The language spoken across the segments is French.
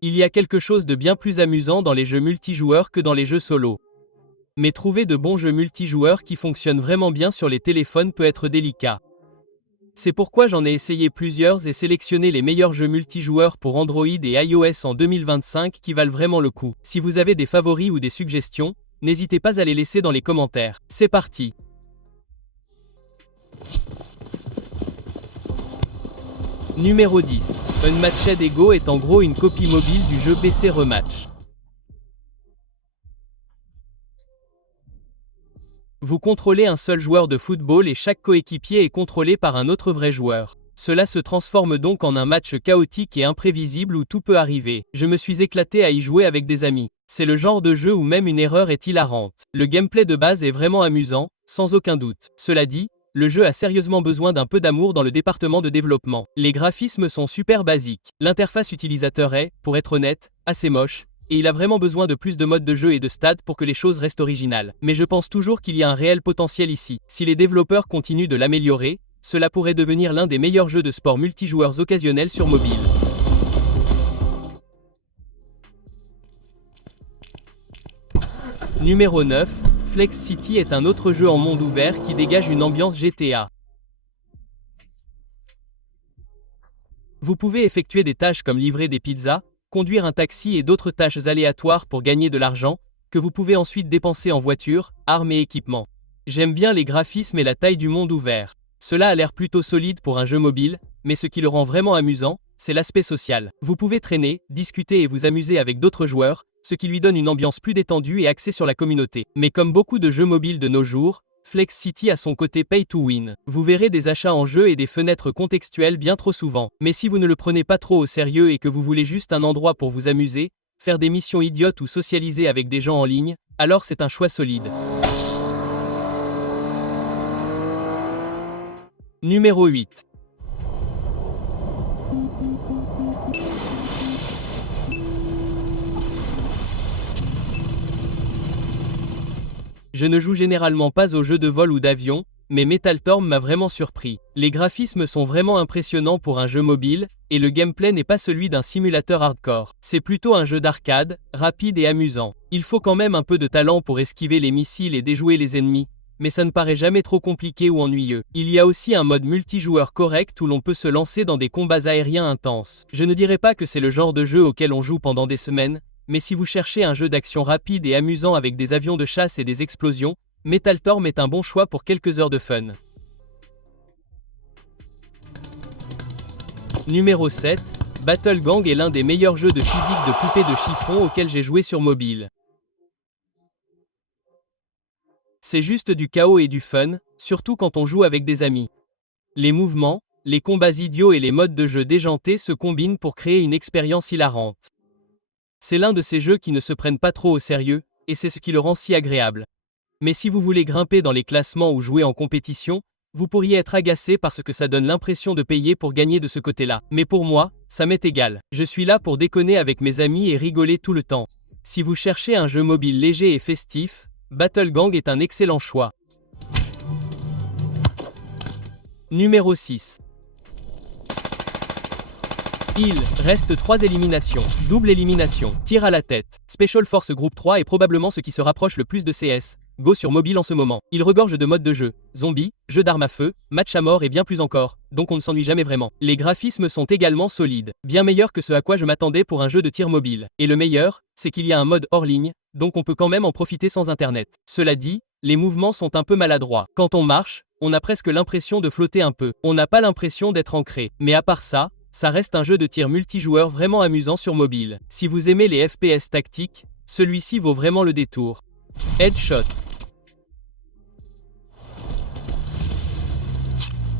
Il y a quelque chose de bien plus amusant dans les jeux multijoueurs que dans les jeux solo. Mais trouver de bons jeux multijoueurs qui fonctionnent vraiment bien sur les téléphones peut être délicat. C'est pourquoi j'en ai essayé plusieurs et sélectionné les meilleurs jeux multijoueurs pour Android et iOS en 2025 qui valent vraiment le coup. Si vous avez des favoris ou des suggestions, n'hésitez pas à les laisser dans les commentaires. C'est parti! Numéro 10. Unmatched Ego est en gros une copie mobile du jeu PC Rematch. Vous contrôlez un seul joueur de football et chaque coéquipier est contrôlé par un autre vrai joueur. Cela se transforme donc en un match chaotique et imprévisible où tout peut arriver. Je me suis éclaté à y jouer avec des amis. C'est le genre de jeu où même une erreur est hilarante. Le gameplay de base est vraiment amusant, sans aucun doute. Cela dit, le jeu a sérieusement besoin d'un peu d'amour dans le département de développement. Les graphismes sont super basiques. L'interface utilisateur est, pour être honnête, assez moche. Et il a vraiment besoin de plus de modes de jeu et de stades pour que les choses restent originales. Mais je pense toujours qu'il y a un réel potentiel ici. Si les développeurs continuent de l'améliorer, cela pourrait devenir l'un des meilleurs jeux de sport multijoueurs occasionnels sur mobile. Numéro 9, Flex City est un autre jeu en monde ouvert qui dégage une ambiance GTA. Vous pouvez effectuer des tâches comme livrer des pizzas, conduire un taxi et d'autres tâches aléatoires pour gagner de l'argent, que vous pouvez ensuite dépenser en voitures, armes et équipements. J'aime bien les graphismes et la taille du monde ouvert. Cela a l'air plutôt solide pour un jeu mobile, mais ce qui le rend vraiment amusant, c'est l'aspect social. Vous pouvez traîner, discuter et vous amuser avec d'autres joueurs, ce qui lui donne une ambiance plus détendue et axée sur la communauté. Mais comme beaucoup de jeux mobiles de nos jours, Flex City a son côté pay to win. Vous verrez des achats en jeu et des fenêtres contextuelles bien trop souvent. Mais si vous ne le prenez pas trop au sérieux et que vous voulez juste un endroit pour vous amuser, faire des missions idiotes ou socialiser avec des gens en ligne, alors c'est un choix solide. Numéro 8. Je ne joue généralement pas aux jeux de vol ou d'avion, mais Metal Storm m'a vraiment surpris. Les graphismes sont vraiment impressionnants pour un jeu mobile, et le gameplay n'est pas celui d'un simulateur hardcore. C'est plutôt un jeu d'arcade, rapide et amusant. Il faut quand même un peu de talent pour esquiver les missiles et déjouer les ennemis, mais ça ne paraît jamais trop compliqué ou ennuyeux. Il y a aussi un mode multijoueur correct où l'on peut se lancer dans des combats aériens intenses. Je ne dirais pas que c'est le genre de jeu auquel on joue pendant des semaines, mais si vous cherchez un jeu d'action rapide et amusant avec des avions de chasse et des explosions, Metal Storm est un bon choix pour quelques heures de fun. Numéro 7, Battle Gang est l'un des meilleurs jeux de physique de poupées de chiffon auxquels j'ai joué sur mobile. C'est juste du chaos et du fun, surtout quand on joue avec des amis. Les mouvements, les combats idiots et les modes de jeu déjantés se combinent pour créer une expérience hilarante. C'est l'un de ces jeux qui ne se prennent pas trop au sérieux, et c'est ce qui le rend si agréable. Mais si vous voulez grimper dans les classements ou jouer en compétition, vous pourriez être agacé parce que ça donne l'impression de payer pour gagner de ce côté-là. Mais pour moi, ça m'est égal. Je suis là pour déconner avec mes amis et rigoler tout le temps. Si vous cherchez un jeu mobile léger et festif, Battle Gang est un excellent choix. Numéro 6. Il reste 3 éliminations. Double élimination, tir à la tête. Special Force Group 3 est probablement ce qui se rapproche le plus de CS. Go sur mobile en ce moment. Il regorge de modes de jeu, zombies, jeux d'armes à feu, match à mort et bien plus encore, donc on ne s'ennuie jamais vraiment. Les graphismes sont également solides, bien meilleurs que ce à quoi je m'attendais pour un jeu de tir mobile. Et le meilleur, c'est qu'il y a un mode hors ligne, donc on peut quand même en profiter sans internet. Cela dit, les mouvements sont un peu maladroits. Quand on marche, on a presque l'impression de flotter un peu. On n'a pas l'impression d'être ancré. Mais à part ça, ça reste un jeu de tir multijoueur vraiment amusant sur mobile. Si vous aimez les FPS tactiques, celui-ci vaut vraiment le détour. Headshot.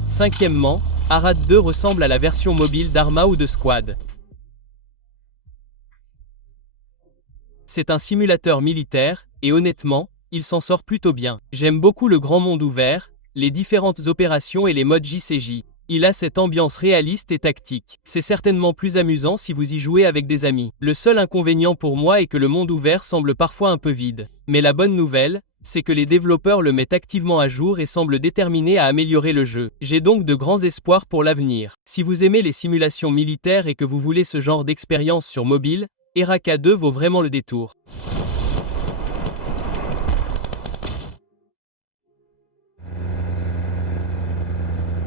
Cinquièmement, Arad 2 ressemble à la version mobile d'Arma ou de Squad. C'est un simulateur militaire, et honnêtement, il s'en sort plutôt bien. J'aime beaucoup le grand monde ouvert, les différentes opérations et les modes JCJ. Il a cette ambiance réaliste et tactique. C'est certainement plus amusant si vous y jouez avec des amis. Le seul inconvénient pour moi est que le monde ouvert semble parfois un peu vide. Mais la bonne nouvelle, c'est que les développeurs le mettent activement à jour et semblent déterminés à améliorer le jeu. J'ai donc de grands espoirs pour l'avenir. Si vous aimez les simulations militaires et que vous voulez ce genre d'expérience sur mobile, Eraka 2 vaut vraiment le détour.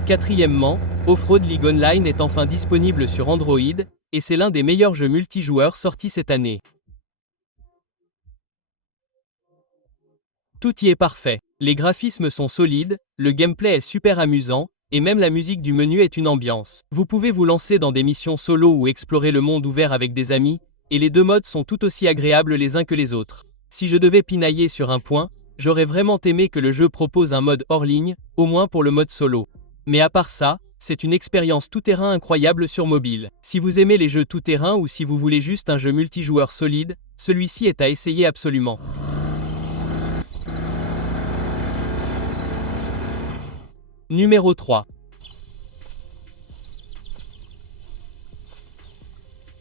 Quatrièmement, Off-Road League Online est enfin disponible sur Android, et c'est l'un des meilleurs jeux multijoueurs sortis cette année. Tout y est parfait. Les graphismes sont solides, le gameplay est super amusant, et même la musique du menu est une ambiance. Vous pouvez vous lancer dans des missions solo ou explorer le monde ouvert avec des amis, et les deux modes sont tout aussi agréables les uns que les autres. Si je devais pinailler sur un point, j'aurais vraiment aimé que le jeu propose un mode hors ligne, au moins pour le mode solo. Mais à part ça, c'est une expérience tout-terrain incroyable sur mobile. Si vous aimez les jeux tout-terrain ou si vous voulez juste un jeu multijoueur solide, celui-ci est à essayer absolument. Numéro 3.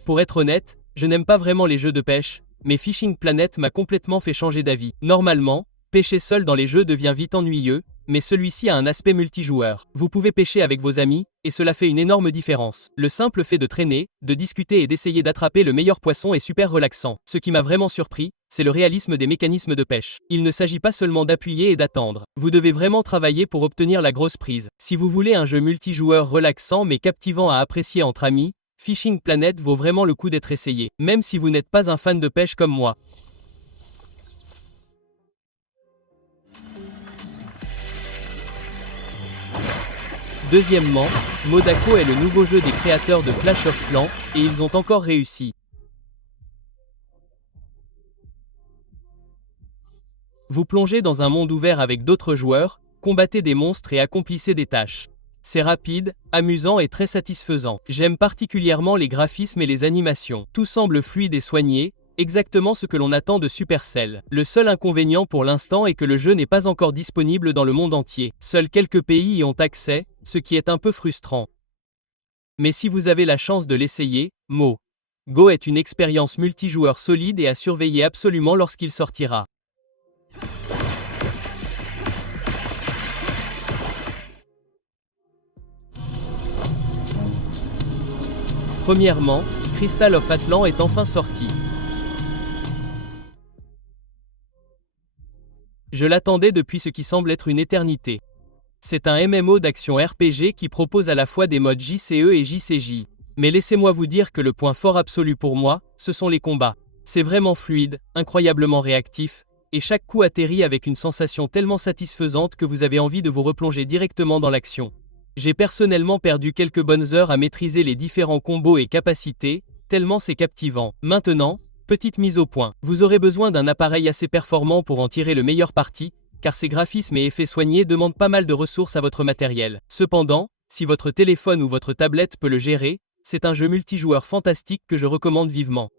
Pour être honnête, je n'aime pas vraiment les jeux de pêche, mais Fishing Planet m'a complètement fait changer d'avis. Normalement, pêcher seul dans les jeux devient vite ennuyeux, mais celui-ci a un aspect multijoueur. Vous pouvez pêcher avec vos amis, et cela fait une énorme différence. Le simple fait de traîner, de discuter et d'essayer d'attraper le meilleur poisson est super relaxant. Ce qui m'a vraiment surpris, c'est le réalisme des mécanismes de pêche. Il ne s'agit pas seulement d'appuyer et d'attendre. Vous devez vraiment travailler pour obtenir la grosse prise. Si vous voulez un jeu multijoueur relaxant mais captivant à apprécier entre amis, Fishing Planet vaut vraiment le coup d'être essayé, même si vous n'êtes pas un fan de pêche comme moi. Deuxièmement, Modako est le nouveau jeu des créateurs de Clash of Clans, et ils ont encore réussi. Vous plongez dans un monde ouvert avec d'autres joueurs, combattez des monstres et accomplissez des tâches. C'est rapide, amusant et très satisfaisant. J'aime particulièrement les graphismes et les animations. Tout semble fluide et soigné, exactement ce que l'on attend de Supercell. Le seul inconvénient pour l'instant est que le jeu n'est pas encore disponible dans le monde entier. Seuls quelques pays y ont accès, ce qui est un peu frustrant. Mais si vous avez la chance de l'essayer, Go est une expérience multijoueur solide et à surveiller absolument lorsqu'il sortira. Premièrement, Crystal of Atlan est enfin sorti. Je l'attendais depuis ce qui semble être une éternité. C'est un MMO d'action RPG qui propose à la fois des modes JCE et JCJ. Mais laissez-moi vous dire que le point fort absolu pour moi, ce sont les combats. C'est vraiment fluide, incroyablement réactif, et chaque coup atterrit avec une sensation tellement satisfaisante que vous avez envie de vous replonger directement dans l'action. J'ai personnellement perdu quelques bonnes heures à maîtriser les différents combos et capacités, tellement c'est captivant. Maintenant, petite mise au point. Vous aurez besoin d'un appareil assez performant pour en tirer le meilleur parti, car ces graphismes et effets soignés demandent pas mal de ressources à votre matériel. Cependant, si votre téléphone ou votre tablette peut le gérer, c'est un jeu multijoueur fantastique que je recommande vivement.